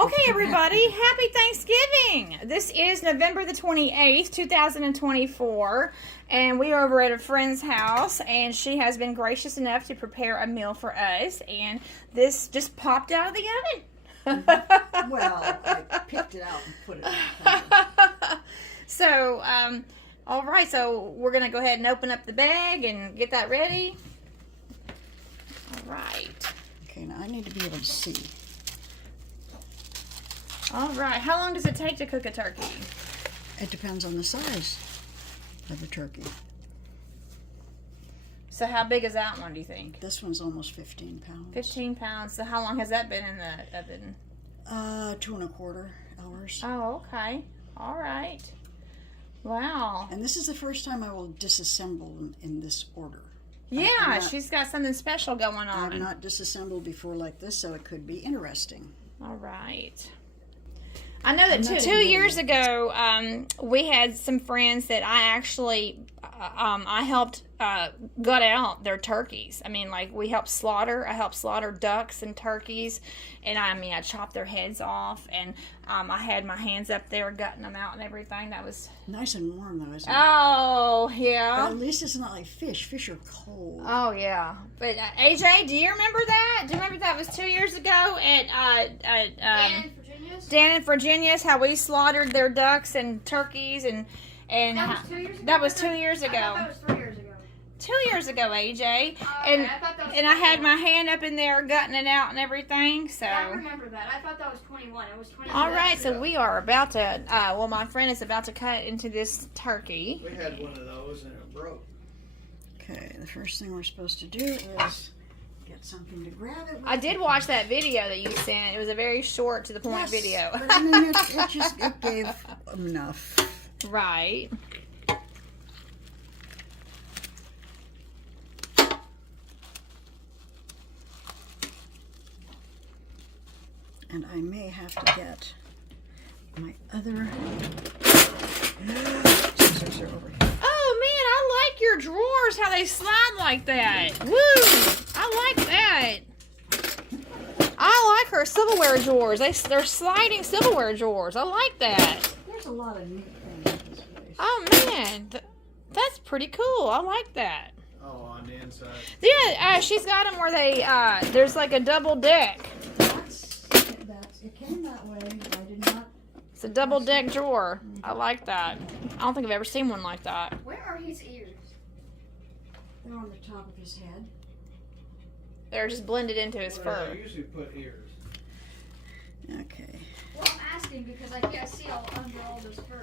Okay, everybody, happy Thanksgiving! This is November the 28th, 2024, and we are over at a friend's house, and she has been gracious enough to prepare a meal for us, and this just popped out of the oven. Well, I picked it out and put it in the So, all right, so we're going to go ahead and open up the bag and get that ready. All right. Okay, now I need to be able to see. All right, how long does it take to cook a turkey? It depends on the size of the turkey. So how big is that one, do you think? This one's almost 15 pounds. 15 pounds. So how long has that been in the oven? 2¼ hours. Oh, okay. All right. Wow. And this is the first time I will disassemble them in this order. Yeah, she's got something special going on. I've not disassembled before like this, so it could be interesting. All right. I know that 2 years ago, we had some friends that I actually, I helped gut out their turkeys. I mean, like, we helped slaughter. I helped slaughter ducks and turkeys, and I chopped their heads off, and I had my hands up there gutting them out and everything. That was Nice and warm, though, isn't it? Oh, But yeah. at least it's not like fish. Fish are cold. Oh, yeah. But, AJ, do you remember that? Do you remember that was 2 years ago at Dan and Virginia's, how we slaughtered their ducks and turkeys and That was 2 years ago? That was 2 years I ago. thought that was 3 years ago. 2 years ago, AJ. Okay, I thought that was And I had 21. my hand up in there gutting it out and everything. So I remember that. I thought that was 21. It was 21. all right, so we are about to. My friend is about to cut into this turkey. We had one of those and it broke. Okay, the first thing we're supposed to do is get something to grab it with. I did watch that video that you sent. It was a very short to the point Yes, video. But I mean, it gave enough. Right. And I may have to get my other scissors are over here. Oh man, I like your drawers, how they slide like that. Woo! I like that. I like her silverware drawers. They're sliding silverware drawers. I like that. There's a lot of neat things in this place. Oh man, that's pretty cool. I like that. Oh, on the inside. Yeah, she's got them where they there's like a double deck. It came that way. I did not. It's a double deck drawer. I like that. I don't think I've ever seen one like that. Where are his ears? They're on the top of his head. They're just blended into his Well, fur. I usually put ears. Okay. Well, I'm asking because I see all under all this fur.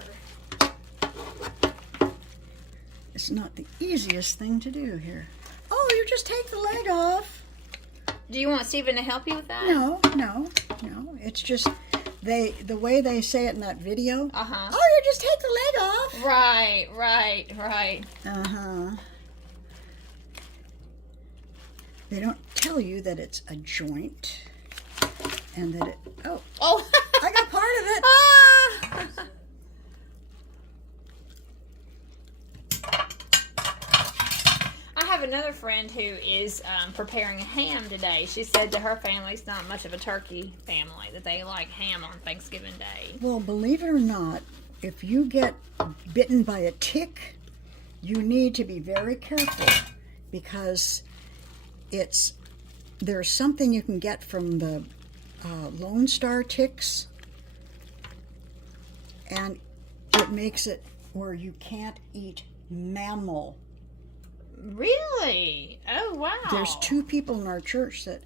It's not the easiest thing to do here. Oh, you just take the leg off. Do you want Steven to help you with that? No. It's just the way they say it in that video. Uh-huh. Oh, you just take the leg off. Right. Uh-huh. They don't tell you that it's a joint and that it... Oh, Oh. I got part of it. Ah! I have another friend who is preparing a ham today. She said that her family's not much of a turkey family, that they like ham on Thanksgiving Day. Well, believe it or not, if you get bitten by a tick, you need to be very careful because there's something you can get from the Lone Star ticks, and it makes it where you can't eat mammal. Really? Oh, wow. There's 2 people in our church that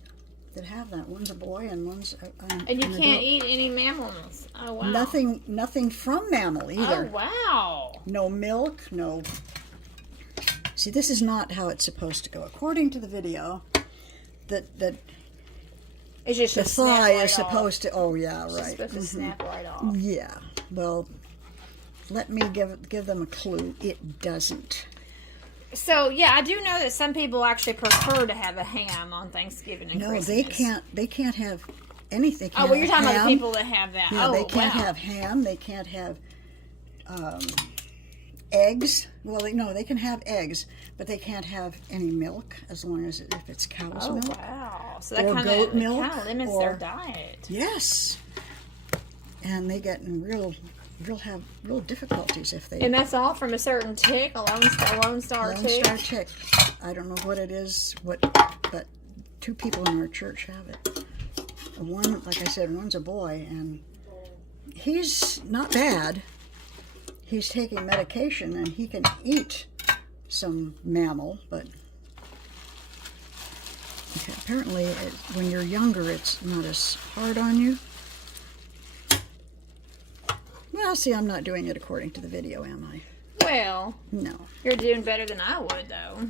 have that. One's a boy and one's And you an can't adult. eat any mammals. Oh, wow. Nothing from mammal either. Oh, wow. No milk, no. See, this is not how it's supposed to go. According to the video, that It's just the a snap thigh right is supposed to. Oh yeah, off. right. It's supposed to snap right off. Yeah. Well, let me give them a clue. It doesn't. So, yeah, I do know that some people actually prefer to have a ham on Thanksgiving and No, Christmas. they can't. They can't have anything. Oh, well, you're talking about the people that have that. Yeah, oh, they can't wow. have ham. They can't have eggs. Well, they can have eggs, but they can't have any milk as long as if it's cow's Oh, milk. wow. So that Or kind goat of milk, limits their or- diet. Yes. and they get in real difficulties if they And that's all from a certain tick, a Lone Star Lone tick. Star tick. I don't know what it is, but 2 people in our church have it. One, like I said, one's a boy, and he's not bad. He's taking medication, and he can eat some mammal, but apparently when you're younger, it's not as hard on you. Well, see, I'm not doing it according to the video, am I? Well, No. you're doing better than I would, though.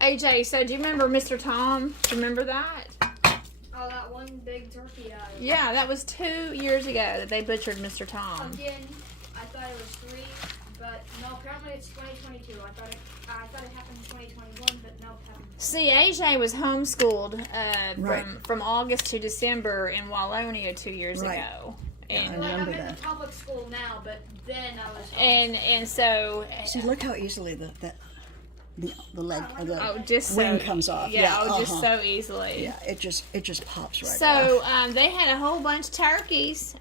AJ, so do you remember Mr. Tom? Do you remember that? Oh, that one big turkey died. Yeah, that was 2 years ago that they butchered Mr. Tom. Again, I thought it was 3, but no, apparently it's 2022. I thought it happened in 2021, but no, it happened. See, AJ was homeschooled Right. from August to December in Wallonia 2 years Right. ago. I And Like, I'm remember in that. the public school now, but then I was. and so See, look how easily the leg or the oh, just wing so, comes off. Yeah, oh, just uh-huh. so easily. Yeah, it just pops right off. So they had a whole bunch of turkeys.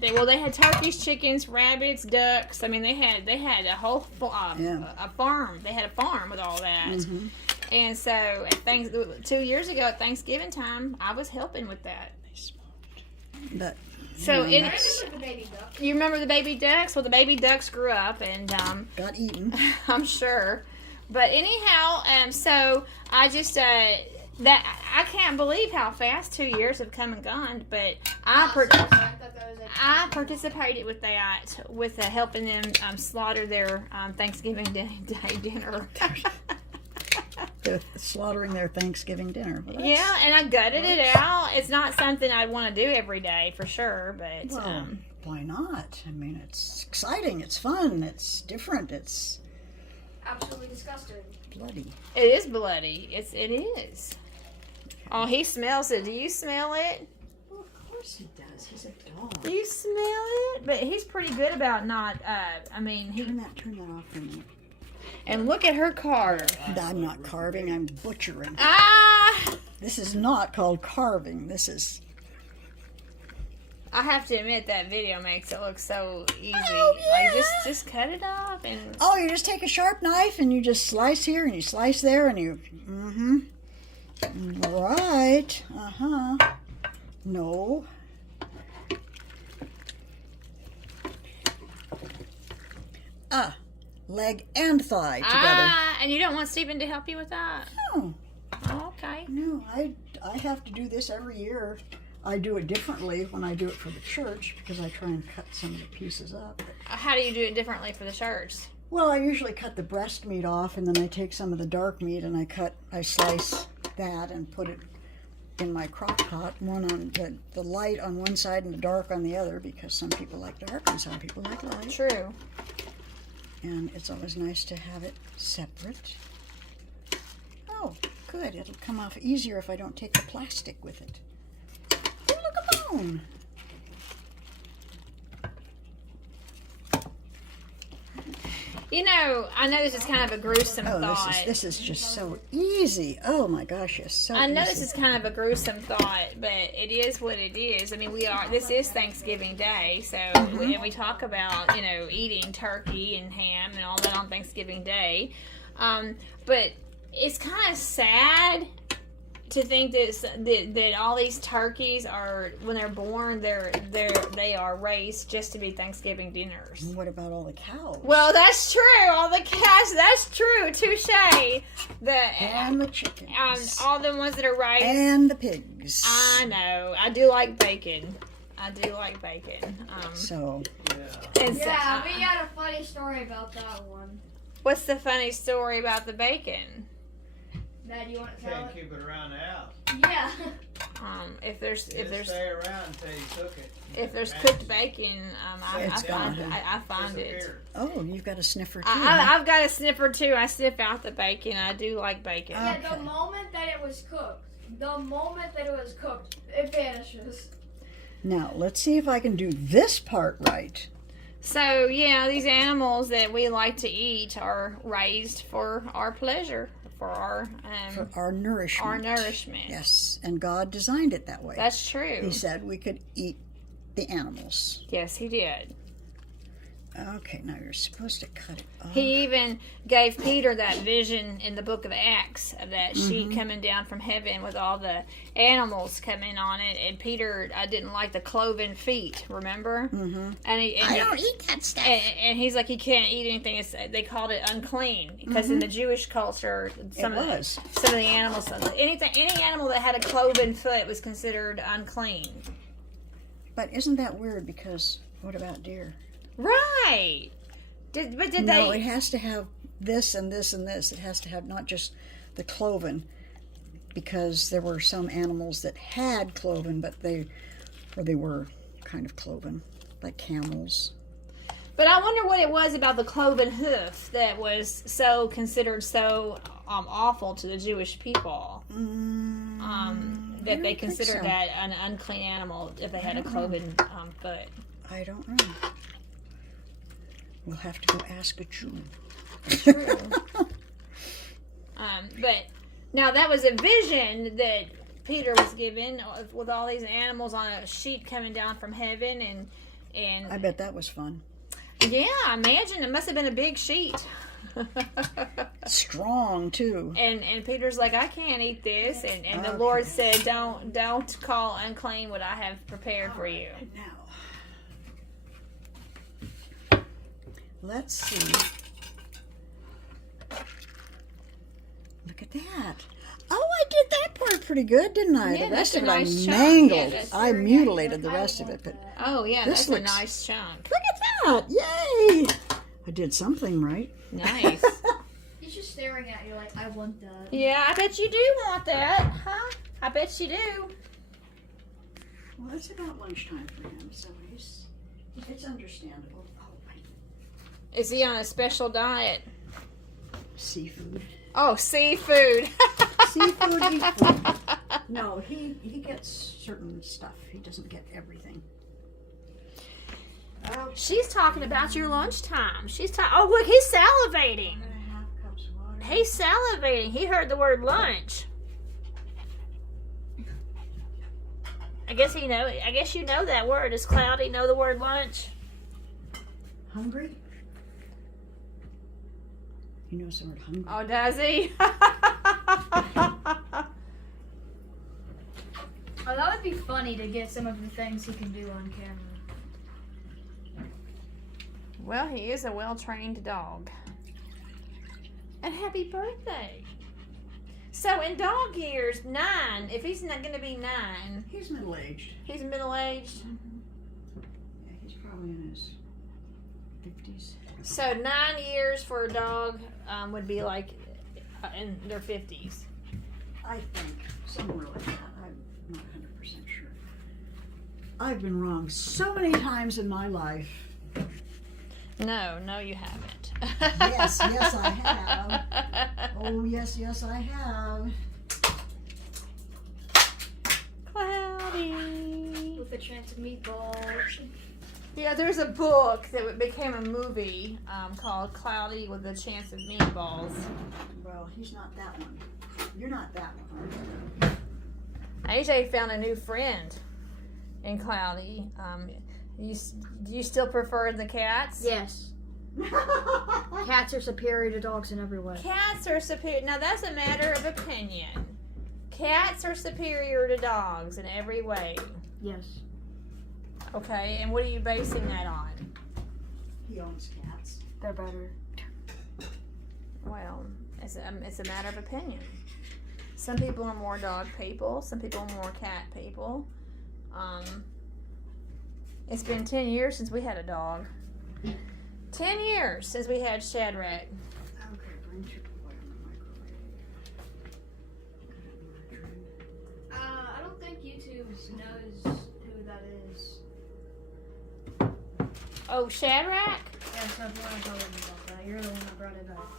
They had turkeys, chickens, rabbits, ducks. I mean, they had a whole a farm. They had a farm with all that. Mm-hmm. And so at 2 years ago at Thanksgiving time, I was helping with that. But So I it, remember the baby duck. you remember the baby ducks? Well, the baby ducks grew up, and got eaten. I'm sure. But anyhow, so I just that I can't believe how fast 2 years have come and gone. But I Seriously, I thought that was I participated with that, with helping them slaughter their Thanksgiving Day dinner. They're slaughtering their Thanksgiving dinner. Well, that's- Yeah, and I gutted it out. It's not something I'd want to do every day for sure, but Well, why not? I mean, it's exciting. It's fun. It's different. It's absolutely disgusting. bloody. it is bloody. It is. Oh, he smells it. Do you smell it? Well, of course he does. He's a dog. Do you smell it? But he's pretty good about not. I mean, he. Turn that off for a minute. And look at her car. I'm not carving. I'm butchering. Ah! This is not called carving. This is. I have to admit that video makes it look so easy. Oh, yeah. Like just cut it off and. Oh, you just take a sharp knife and you just slice here and you slice there and you. Mm-hmm. Right. Uh-huh. No. Leg and thigh together. Ah, and you don't want Stephen to help you with that? No, Oh, okay. no, I have to do this every year. I do it differently when I do it for the church because I try and cut some of the pieces up. How do you do it differently for the church? Well, I usually cut the breast meat off and then I take some of the dark meat and I slice that and put it in my crock pot, one on the light on one side and the dark on the other because some people like dark and some people like light. True. And it's always nice to have it separate. Oh, good. It'll come off easier if I don't take the plastic with it. Oh, look, a bone. You know, I know this is kind of a gruesome Oh, thought. this is just so easy. Oh my gosh, it's so I know easy. this is kind of a gruesome thought, but it is what it is. I mean, this is Thanksgiving Day, so we talk about, eating turkey and ham and all that on Thanksgiving Day. But it's kind of sad to think that all these turkeys are, when they're born, they are raised just to be Thanksgiving dinners. What about all the cows? Well, that's true. All the cats, that's true. Touche. And the chickens. All the ones that are raised. And the pigs. I know. I do like bacon. So, Yeah. And so, Yeah, we got a funny story about that one. what's the funny story about the bacon? Dad, you want to tell Can't it? keep it around the house. Yeah. If there's Just stay around until you cook it. if there's cooked bacon, I It's find gone. I find it. Disappeared. oh, you've got a sniffer too. I've got a sniffer too. I sniff out the bacon. I do like bacon. Yeah, Okay. the moment that it was cooked, it vanishes. Now, let's see if I can do this part right. So yeah, these animals that we like to eat are raised for our pleasure, for our for our nourishment. our nourishment. Yes, and God designed it that way. That's true. He said we could eat the animals. Yes, he did. Okay, now you're supposed to cut it off. He even gave Peter that vision in the book of Acts of that sheet coming down from heaven with all the animals coming on it. And Peter, I didn't like the cloven feet, remember? Mm-hmm. I don't eat that stuff. And he's like, he can't eat anything. They called it unclean because in the Jewish culture, some of the animals, any animal that had a cloven foot was considered unclean. But isn't that weird? Because what about deer? Right. Did No, they? it has to have this and this and this. It has to have not just the cloven, because there were some animals that had cloven, but they were kind of cloven, like camels. But I wonder what it was about the cloven hoof that was so considered so awful to the Jewish people. That they considered that an unclean animal if they had a cloven foot. I don't know. We'll have to go ask a Jew. True. But now that was a vision that Peter was given with all these animals on a sheet coming down from heaven, and I bet that was fun. yeah, imagine it must have been a big sheet. Strong too. And Peter's like, I can't eat this, and the Lord said, don't call unclean what I have prepared for you. Now, let's see. Look at that. Oh, I did that part pretty good, didn't I? Yeah, The rest that's of a it nice I chunk. mangled. Yeah, I mutilated the rest of it, but Oh yeah, This that's looks- a nice chunk. look at that. Yay! I did something right. Nice. He's just staring at you like, I want that. Yeah, I bet you do want that, huh? I bet you do. Well, it's about lunchtime for him, so it's understandable. Oh, wait. Is he on a special diet? Seafood. Oh, seafood. Seafood. Seafood. No, he gets certain stuff. He doesn't get everything. She's talking about your lunchtime. She's talking. Oh, look, he's salivating. 1.5 cups of water. He's salivating. He heard the word lunch. I guess you know that word. Does Cloudy know the word lunch? Hungry? He knows the word hungry. Oh, does he? Oh, that would be funny to get some of the things he can do on camera. Well, he is a well-trained dog. And happy birthday. So in dog years, 9, if he's not going to be 9, He's middle-aged. he's middle-aged. Yeah, he's probably in his 50s. So 9 years for a dog would be like in their 50s. I think. Somewhere like that. I'm not 100% sure. I've been wrong so many times in my life. No, you haven't. Yes, I have. Oh, yes, I have. Cloudy. With a chance of meatballs. Yeah, there's a book that became a movie called Cloudy with a Chance of Meatballs. Well, he's not that one. You're not that one. AJ found a new friend in Cloudy. Do you still prefer the cats? Yes. Cats are superior to dogs in every way. Cats are superior. Now that's a matter of opinion. Cats are superior to dogs in every way. Yes. Okay, and what are you basing that on? He owns cats. They're better. Well, it's a matter of opinion. Some people are more dog people. Some people are more cat people. It's been 10 years since we had a dog. 10 years since we had Shadrach. Okay, bring your boy on the microwave. I don't think YouTube knows who that is. Oh, Shadrach? Yeah, so if you want to tell them about that, you're the one that brought it up.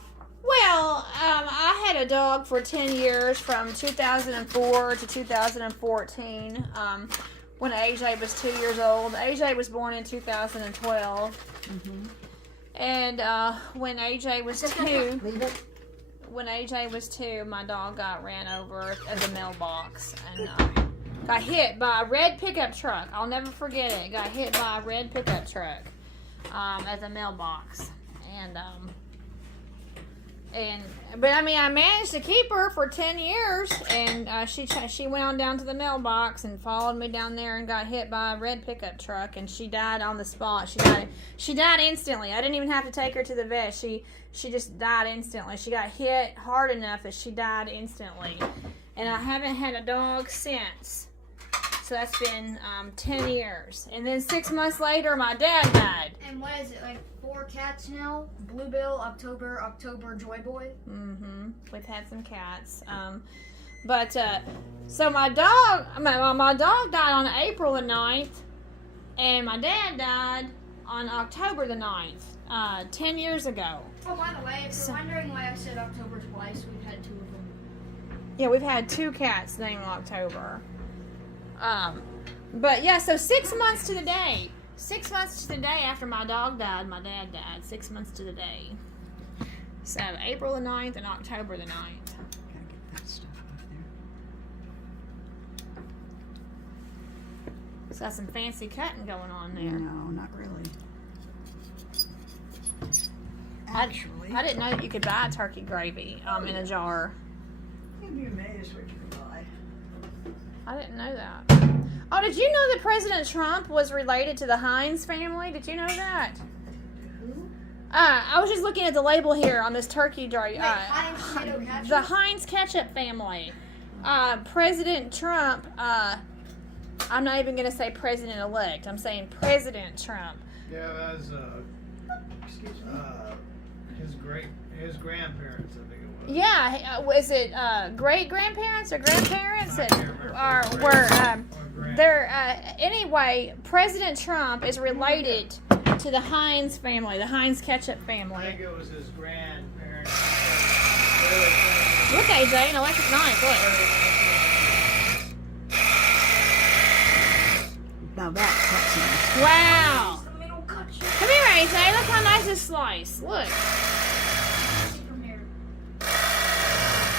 Well, I had a dog for 10 years from 2004 to 2014 when AJ was 2 years old. AJ was born in 2012. Mm-hmm. And when AJ was 2, Leave it. when AJ was 2, my dog got ran over at the mailbox and got hit by a red pickup truck. I'll never forget it. Got hit by a red pickup truck at the mailbox, but I mean, I managed to keep her for 10 years, and she went on down to the mailbox and followed me down there and got hit by a red pickup truck, and she died on the spot. She died instantly. I didn't even have to take her to the vet. She just died instantly. She got hit hard enough that she died instantly, and I haven't had a dog since. So that's been 10 years. And then 6 months later, my dad died. And what is it, like 4 cats now? Bluebill, October, Joy Boy. Mm-hmm. We've had some cats. So my dog died on April the 9th, and my dad died on October the 9th, 10 years ago. Oh, by the way, if you're wondering why I said October twice, we've had 2 of them. Yeah, we've had 2 cats named October. But yeah, so 6 months to the day. 6 months to the day after my dog died, my dad died. 6 months to the day. So April the 9th and October the 9th. Gotta get that stuff off there. It's got some fancy cutting going on there. No, not really. Actually, I didn't know that you could buy turkey gravy in a jar. you'd be amazed what you can buy. I didn't know that. Oh, did you know that President Trump was related to the Heinz family? Did you know that? Who? I was just looking at the label here on this turkey jar. Heinz tomato ketchup? The Heinz ketchup family. President Trump, I'm not even going to say president-elect. I'm saying President Trump. Yeah, that was his grandparents, I think it was. Yeah, was it great-grandparents or grandparents? I can't remember. Anyway, President Trump is related to the Heinz family, the Heinz ketchup I family. think it was his grandparents. Look, AJ, an electric knife, look. Now that's nice. Wow. The middle cut shit. Come here, AJ, look how nice this slice. Look. From here.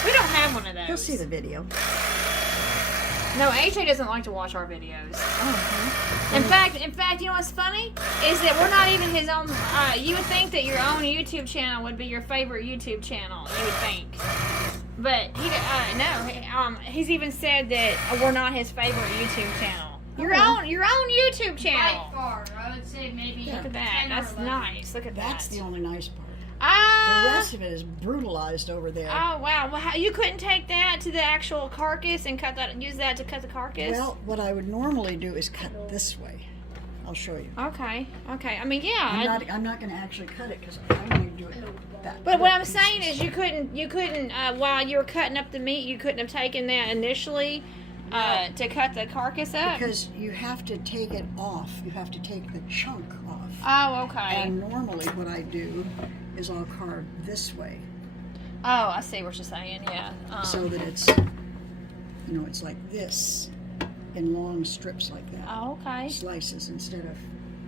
We don't have one of those. You'll see the video. No, AJ doesn't like to watch our videos. In fact, you know what's funny? Is that we're not even his own. You would think that your own YouTube channel would be your favorite YouTube channel. You would think, but he's even said that we're not his favorite YouTube channel. Your own YouTube channel. By far, I would say maybe. Look at that. 10 or That's 11. nice. Look at that. That's the only nice part. The Ah. rest of it is brutalized over there. Oh wow! Well, you couldn't take that to the actual carcass and use that to cut the carcass. Well, what I would normally do is cut this way. I'll show you. Okay. I mean, yeah. I'm not going to actually cut it because I'm going to do it that. But what I'm saying is, you couldn't while you were cutting up the meat, you couldn't have taken that initially to cut the carcass up. Because you have to take it off. You have to take the chunk off. Oh, okay. And normally, what I do is I'll carve this way Oh, I see what you're saying. Yeah. so that it's, it's like this in long strips like that. Oh, okay. Slices instead of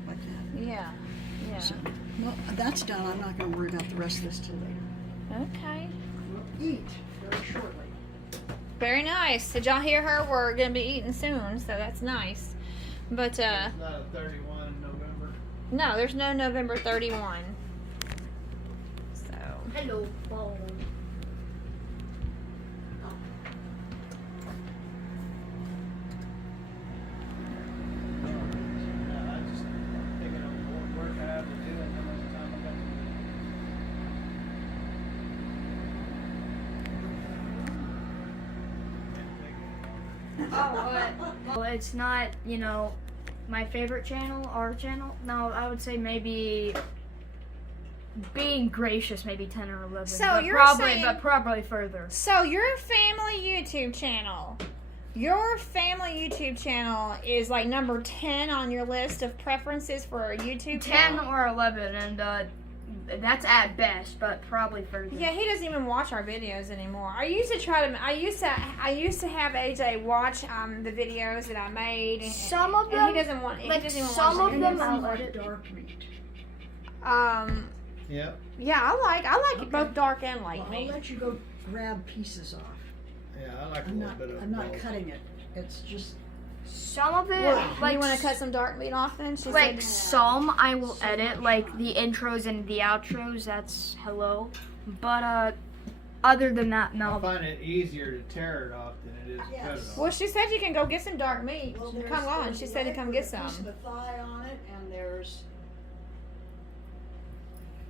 like that. Yeah. Yeah. So, well, that's done. I'm not going to worry about the rest of this till later. Okay. We'll eat very shortly. Very nice. Did y'all hear her? We're gonna be eating soon, so that's nice. But It's not a 31 in November. no, there's no November 31. So. Hello, phone. Yeah, I just thinking of what work I have to do and how much time I got. Well, it's not, my favorite channel, our channel. No, I would say maybe being gracious, maybe 10 or 11. So but you're probably, saying- but probably further. So your family YouTube channel. Your family YouTube channel is like number 10 on your list of preferences for a YouTube 10 channel. or 11, and that's at best, but probably further. Yeah, he doesn't even watch our videos anymore. I used to have AJ watch the videos that I made. And, Some of and them, he doesn't want. like he doesn't even some watch of the them, videos. I'll edit. Dark meat. Yep. Yeah, I like it Okay. both dark and light Well, I'll meat. let you go grab pieces off. Yeah, I like a I'm little not. bit of I'm not both. cutting it. It's just. Some of it, Well, like you want to cut some dark meat off then? She like said. some I will edit, like the intros and the outros. That's hello, but other than that, I no. find it easier to tear it off than it is to cut Yes. it off. Well, she said you can go get some dark meat. Well, Come on, there's she a said to leg come with get a some. piece of a thigh on it, and there's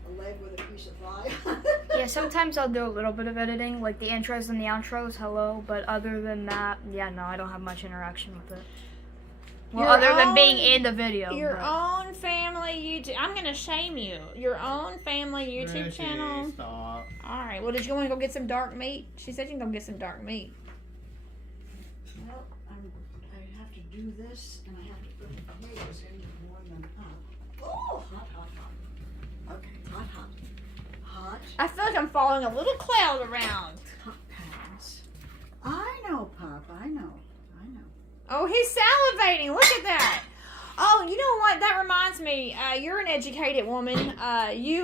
a leg with a piece of thigh on it. Yeah, sometimes I'll do a little bit of editing, like the intros and the outros. Hello, but other than that, yeah, no, I don't have much interaction with it. Well, Your other than being own- in the video. Your but- own family YouTube. I'm gonna shame you. Your own family YouTube Richie, channel. Stop. All right. Well, did you want to go get some dark meat? She said you can go get some dark meat. Well, I have to do this, and I have to put the potatoes in to warm them up. Oh, hot, hot, hot. Okay, hot, hot. Hot, I feel like I'm following a little cloud around. hot pans. I know, Pop, I know. Oh, he's salivating. Look at that. Oh, you know what? That reminds me. You're an educated woman. You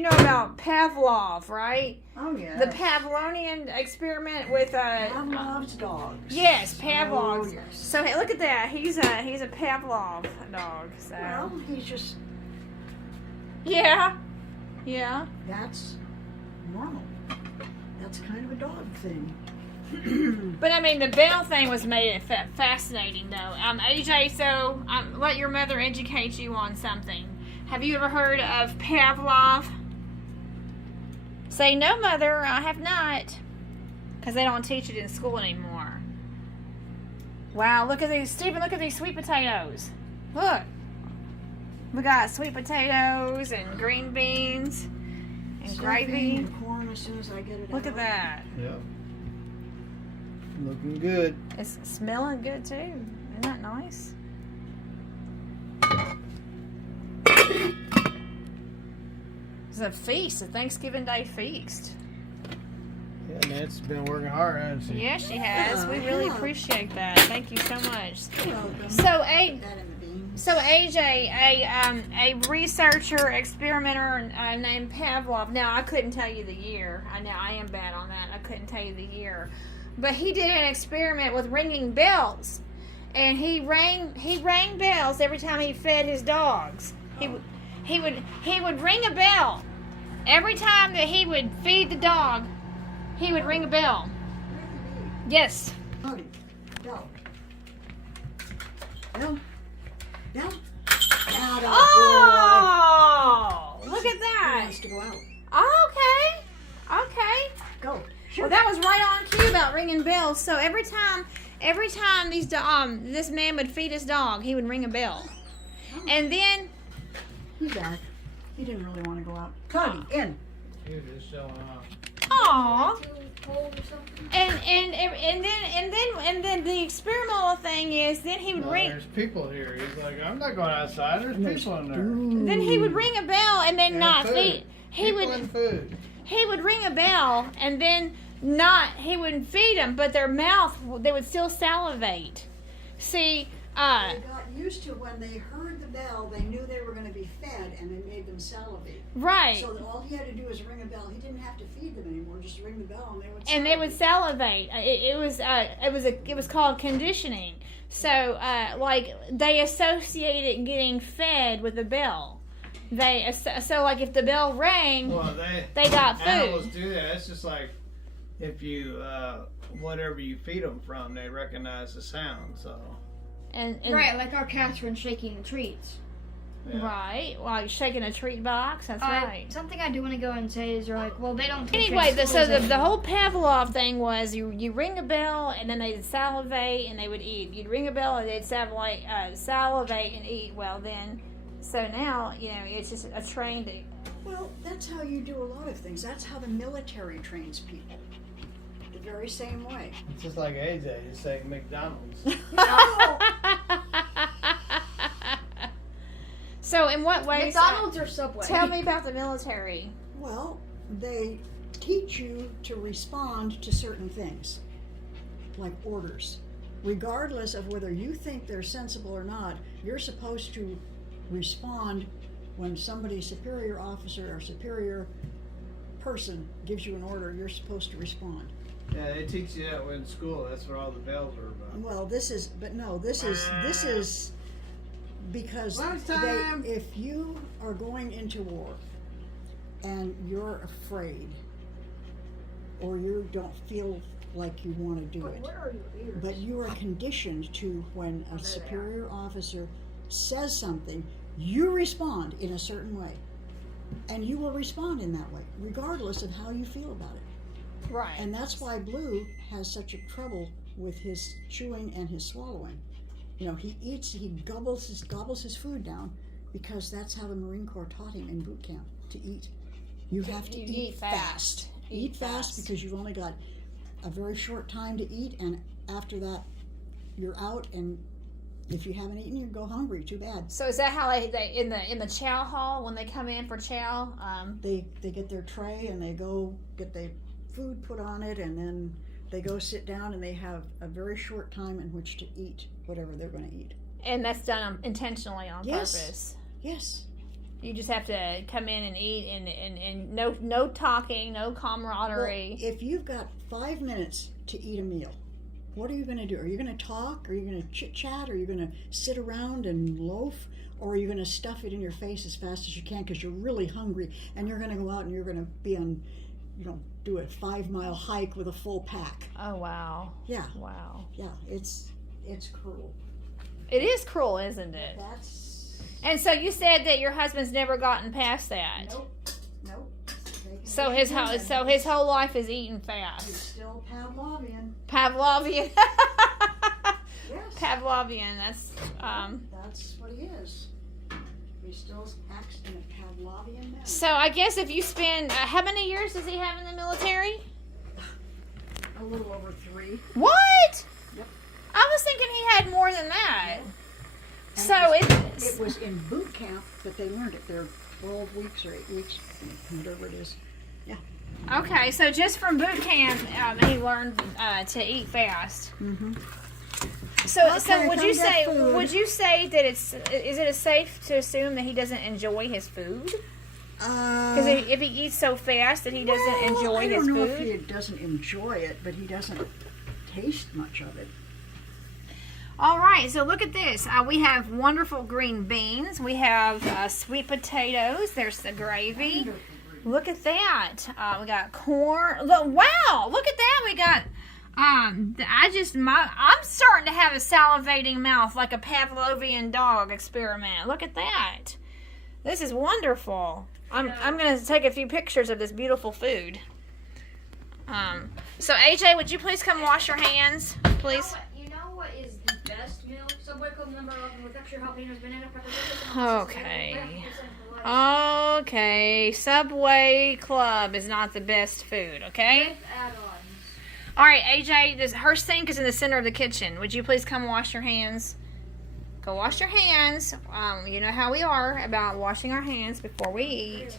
know about Pavlov, right? Oh, yeah. The Pavlovian experiment with Pavlov's dogs. Yes, Oh, Pavlov's. yes. So hey, look at that. He's a Pavlov dog. So Well, he's just, yeah. that's normal. That's kind of a dog thing. But I mean, the bell thing was made it fascinating, though. AJ, so let your mother educate you on something. Have you ever heard of Pavlov? Say no, mother. I have not, because they don't teach it in school anymore. Wow, look at these, Stephen. Look at these sweet potatoes. Look, we got sweet potatoes and green beans and Stuffing gravy. and corn as soon as I get it Look out. at that. Yep. Looking good. It's smelling good too. Isn't that nice? It's a feast, a Thanksgiving Day feast. Yeah, Nancy's been working hard, hasn't she? Yes, she has. We really Yeah. appreciate that. Thank you so much. You're welcome. So, Put that in the beans. So AJ, a researcher, experimenter named Pavlov. Now I couldn't tell you the year. I know I am bad on that. I couldn't tell you the year, but he did an experiment with ringing bells, and he rang bells every time he fed his dogs. He would ring a bell every time that he would feed the dog. He would ring a bell. Yes. Cody, go. Down. Down. Atta Oh, look at boy. He that. wants to go out. Okay. Go. Well, that was right on cue about ringing bells. So every time these this man would feed his dog, he would ring a bell, and then He's back. He didn't really want to go out. Cody, in. You're just showing off. aw, Cold or something? and then the experimental thing is then he would Well, ring. there's people here. He's like, I'm not going outside. There's people in there. Then he would ring a bell and then And not food. feed. People and food. He would ring a bell and then he wouldn't feed them, but their mouth, they would still salivate. See, They got used to when they heard the bell, they knew they were going to be fed, and it made them salivate. right. So that all he had to do was ring a bell. He didn't have to feed them anymore; just ring the bell, and they would. And they would salivate. salivate. It was called conditioning. So like they associated getting fed with the bell. So like if the bell rang, Well, they got animals food. do that. It's just like if you, whatever you feed them from, they recognize the sound. So, And Right, like our cats when shaking the treats. yeah. right, like shaking a treat box. That's right. Something I do want to go and say is, you're like, well, they don't. teach Anyway, in so schools the anymore. whole Pavlov thing was you ring a bell and then they'd salivate and they would eat. You'd ring a bell and they'd salivate and eat. Well, then, so now, it's just a trained. Well, that's how you do a lot of things. That's how the military trains people. The very same way. It's just like AJ, just saying McDonald's. So, in what ways? McDonald's or Subway? Tell me about the military. Well, they teach you to respond to certain things, like orders. Regardless of whether you think they're sensible or not, you're supposed to respond when somebody, superior officer or superior person gives you an order, you're supposed to respond. Yeah, they teach you that in school. That's what all the bells are about. Well, this is because Lunchtime. if you are going into war and you're afraid or you don't feel like you want to do it, Where are your ears? but you are conditioned to, when a superior officer says something, you respond in a certain way. And you will respond in that way, regardless of how you feel about it. Right. And that's why Blue has such a trouble with his chewing and his swallowing. You know, he gobbles his food down because that's how the Marine Corps taught him in boot camp, to eat. You have to eat fast. Eat fast because you've only got a very short time to eat, and after that, you're out, and if you haven't eaten, you go hungry. Too bad. So is that how they in the chow hall when they come in for chow? They get their tray and they go get the food put on it, and then they go sit down, and they have a very short time in which to eat whatever they're going to eat. And that's done intentionally on purpose. Yes. You just have to come in and eat, and no talking, no camaraderie. Well, if you've got 5 minutes to eat a meal, what are you going to do? Are you going to talk? Are you going to chit-chat? Are you going to sit around and loaf? Or are you going to stuff it in your face as fast as you can because you're really hungry, and you're going to go out and you're going to be on, do a 5-mile hike with a full pack? Oh wow. Yeah. Wow. Yeah, it's cruel. It is cruel, isn't it? That's... And so you said that your husband's never gotten past that. Nope. So his whole life is eating He's fast. still Pavlovian. Pavlovian. Yes. Pavlovian. That's That's what he is. He still acts in a Pavlovian manner. So I guess if you spend how many years does he have in the military? A little over 3. What? Yep. I was thinking he had more than that. And So it was in boot camp that they learned it. They're 12 weeks or 8 weeks, whatever it is. okay. So just from boot camp, he learned to eat fast. Mm-hmm. So Okay, would come you get say food. that is it safe to assume that he doesn't enjoy his food? Because if he eats so fast that he doesn't enjoy his I don't know food. if he doesn't enjoy it, but he doesn't taste much of it. All right, so look at this. We have wonderful green beans. We have sweet potatoes. There's the gravy. Look at that. We got corn. Look, wow, look at that. We got. I'm starting to have a salivating mouth like a Pavlovian dog experiment. Look at that. This is wonderful. I'm going to take a few pictures of this beautiful food. So AJ, would you please come wash your hands, please? You know what is the best meal? Subway Club number 11 with extra jalapenos, banana pepper. Okay. Okay. Subway Club is not the best food, okay? With add-ons. All right, AJ, her sink is in the center of the kitchen. Would you please come wash your hands? Go wash your hands. You know how we are about washing our hands before we eat.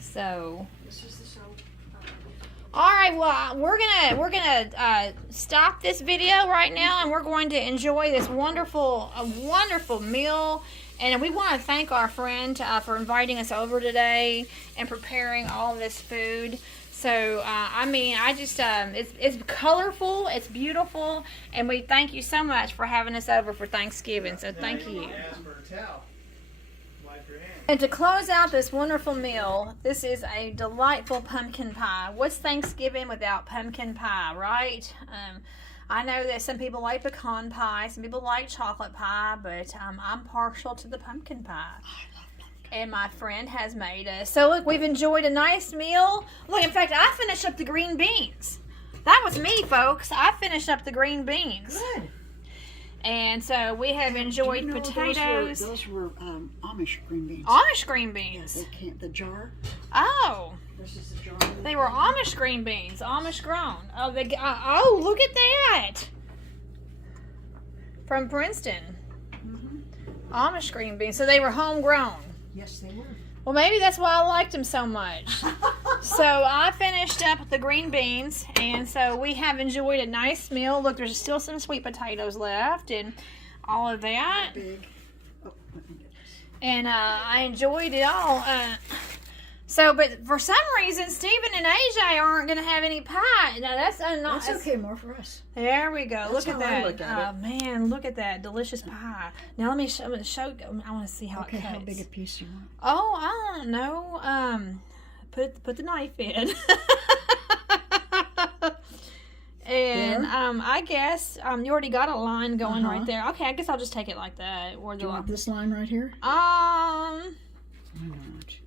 So, This is the soap. all right. Well, we're gonna stop this video right now, and we're going to enjoy this wonderful meal. And we want to thank our friend for inviting us over today and preparing all this food. So, it's colorful, it's beautiful, and we thank you so much for having us over for Thanksgiving. So, thank you. Ask for a towel. Wipe your hands. And to close out this wonderful meal, this is a delightful pumpkin pie. What's Thanksgiving without pumpkin pie, right? I know that some people like pecan pie, some people like chocolate pie, but I'm partial to the pumpkin pie. And my friend has made us. So look, we've enjoyed a nice meal. Look, in fact, I finished up the green beans. That was me, folks. I finished up the green beans. Good. And so we have enjoyed Do you know potatoes. Those were Amish green beans. Amish green Yes, beans. they can't. The jar. Oh, This is the jar. they were Amish green beans. Amish grown. Oh, oh, look at that. From Princeton. Mm-hmm. Amish green beans. So they were homegrown. Yes, they were. Well, maybe that's why I liked them so much. So I finished up the green beans, and so we have enjoyed a nice meal. Look, there's still some sweet potatoes left and all of that. Big. Oh, let me get this. and I enjoyed it all. But for some reason, Stephen and AJ aren't going to have any pie. Now that's not. That's okay, more for us. There we go. Look at how I that. look at Oh man, look at that delicious pie. Now let me show. I'm gonna show. I want to see how Okay, it cuts. how big a piece you want? Oh, I don't know. Put the knife in. And I guess you already got a line going right there. Okay, I guess I'll just take it like that. Or Do you want this line right here? um. Why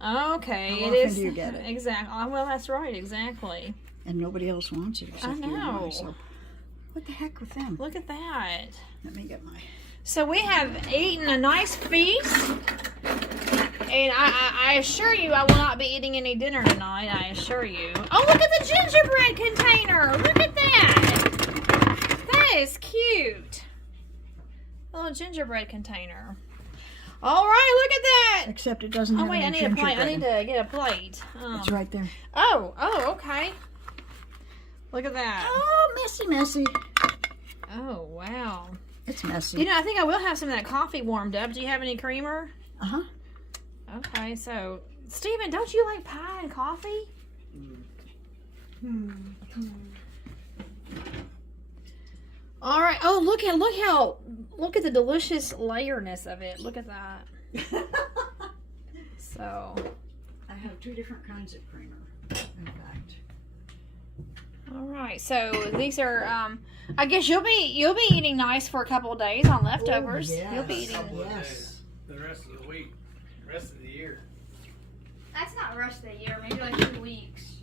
not? Okay, How it often is do you get it? exactly. Well, that's right, exactly. And nobody else wants it except I you and I. know. So what the heck with them? Look at that. Let me get my. So we have eaten a nice feast, and I assure you, I will not be eating any dinner tonight. I assure you. Oh, look at the gingerbread container! Look at that. That is cute. A little gingerbread container. All right, look at that. Except it doesn't Oh have wait, I any need a plate. I gingerbread. need to get a plate. It's right there. Oh, okay. Look at that. Oh, messy. Oh, wow. It's messy. You know, I think I will have some of that coffee warmed up. Do you have any creamer? Uh-huh. Okay, so, Steven, don't you like pie and coffee? All right. Oh, look at the delicious layerness of it. Look at that. So, I have 2 different kinds of creamer, in fact. all right. So these are. I guess you'll be eating nice for a couple of days on leftovers. yes. You'll be eating. Couple of Yes. days. The rest of the week. The rest of the year. That's not rest of the year. Maybe like 2 weeks.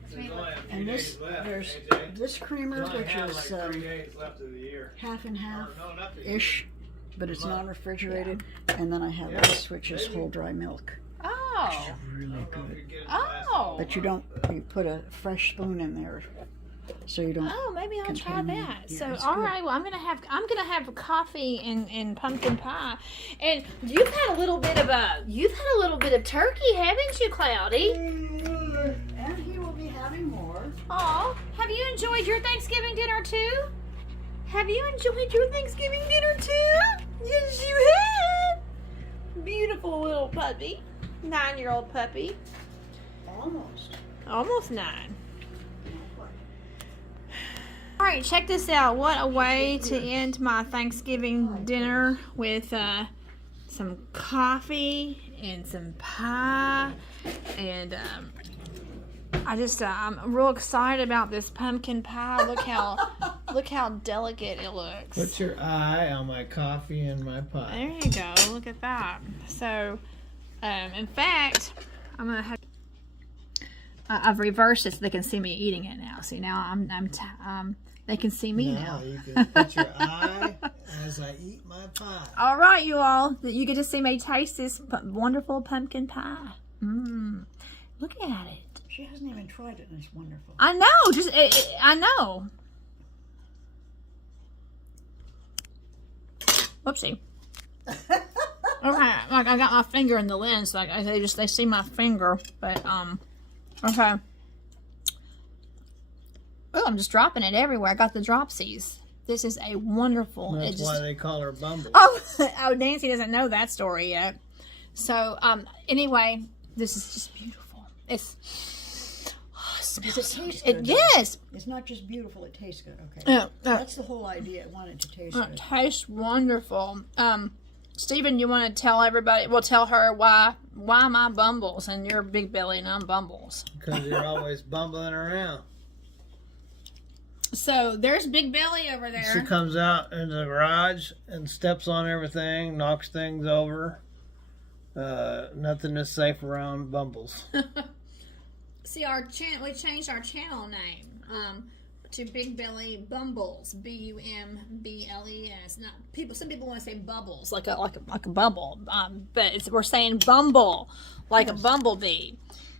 That's There's maybe only like, a few And days this, left, there's AJ. this creamer, You only which have is like 3 days left of the year. half and half Or, no, not the year. ish, but it's Month. non-refrigerated. And then I have Yeah. this, which is Maybe. whole dry milk. Oh. Really I don't know if good. you get it Oh. last But you don't. You put a fresh spoon in there, so you don't. Oh, maybe I'll try Contaminate. that. Yeah, So, it's all good. right. Well, I'm gonna have coffee and pumpkin pie. And you've had a little bit of turkey, haven't you, Cloudy? And he will be having more. Aw, have you enjoyed your Thanksgiving dinner too? Have you enjoyed your Thanksgiving dinner too? Yes, you have. Beautiful little puppy, 9-year-old puppy, Almost. almost 9. All right, check this out. What a way to end my Thanksgiving dinner with some coffee and some pie. And I'm real excited about this pumpkin pie. Look how delicate it looks. Put your eye on my coffee and my pie. There you go. Look at that. So, in fact, I'm gonna have. I've reversed it so they can see me eating it now. See, now they can see me now. You can put your eye as I eat my pie. All right, you all. You get to see me taste this wonderful pumpkin pie. Look at it. She hasn't even tried it, and it's wonderful. I know. I know. Whoopsie. Okay, like I got my finger in the lens. Like they see my finger, but okay. Oh, I'm just dropping it everywhere. I got the dropsies. This is a wonderful. That's why they call her Bumble. Oh, Nancy doesn't know that story yet. So, anyway, this is just beautiful. It smells so tastes good. good, Yes. It's not just beautiful; it tastes good. Okay. Yeah. That's the whole idea. I want it to taste It good. tastes wonderful. Stephen, you want to tell everybody? Well, tell her why am I Bumbles and you're Big Belly and I'm Bumbles. Because you're always bumbling around. So there's Big Belly over She there. comes out in the garage and steps on everything, knocks things over. Nothing is safe around Bumbles. See, we changed our channel name to Big Belly Bumbles, BUMBLES. Not people. Some people want to say bubbles, like a bubble, but we're saying Bumble, like a bumblebee.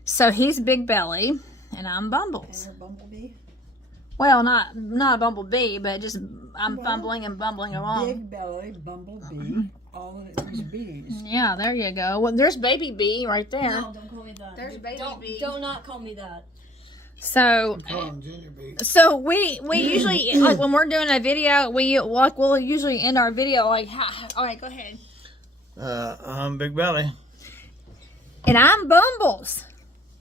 So he's Big Belly, and I'm Bumbles. And your bumblebee. Well, not a bumblebee, but just I'm bumbling and bumbling along. Big belly, bumblebee, all of these bees. Yeah, there you go. Well, there's Baby Bee right there. no, don't call me that. There's Baby Bee. Do not call me that. So. Call him Junior Bee. So we usually like when we're doing a video, we'll usually end our video like, all right, go ahead. I'm Big Belly. And I'm Bumbles.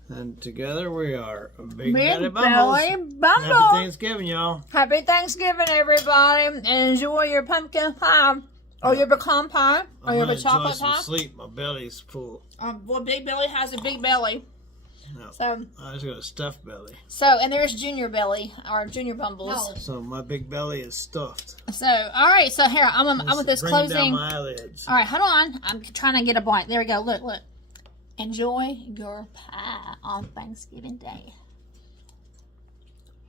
And together we are Big Big Belly Bumbles. Belly Happy Bumbles. Thanksgiving, y'all. Happy Thanksgiving, everybody. And enjoy your pumpkin pie. Or your pecan pie. Or I'm your gonna chocolate enjoy some pie. sleep. My belly's full. Well, Big Belly has a big belly. No, So, I just got a stuffed belly. and there's Junior Belly, or Junior Bumbles. No. So my big belly is stuffed. So, all right. So here, I'm with this Bringing down closing. my eyelids. All right, hold on. I'm trying to get a bite. There we go. Look. Enjoy your pie on Thanksgiving Day.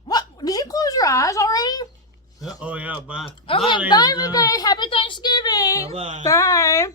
What? Did you close your eyes already? Oh yeah, bye. Okay, ladies bye and gentlemen. everybody. Happy Thanksgiving. Bye-bye. Bye.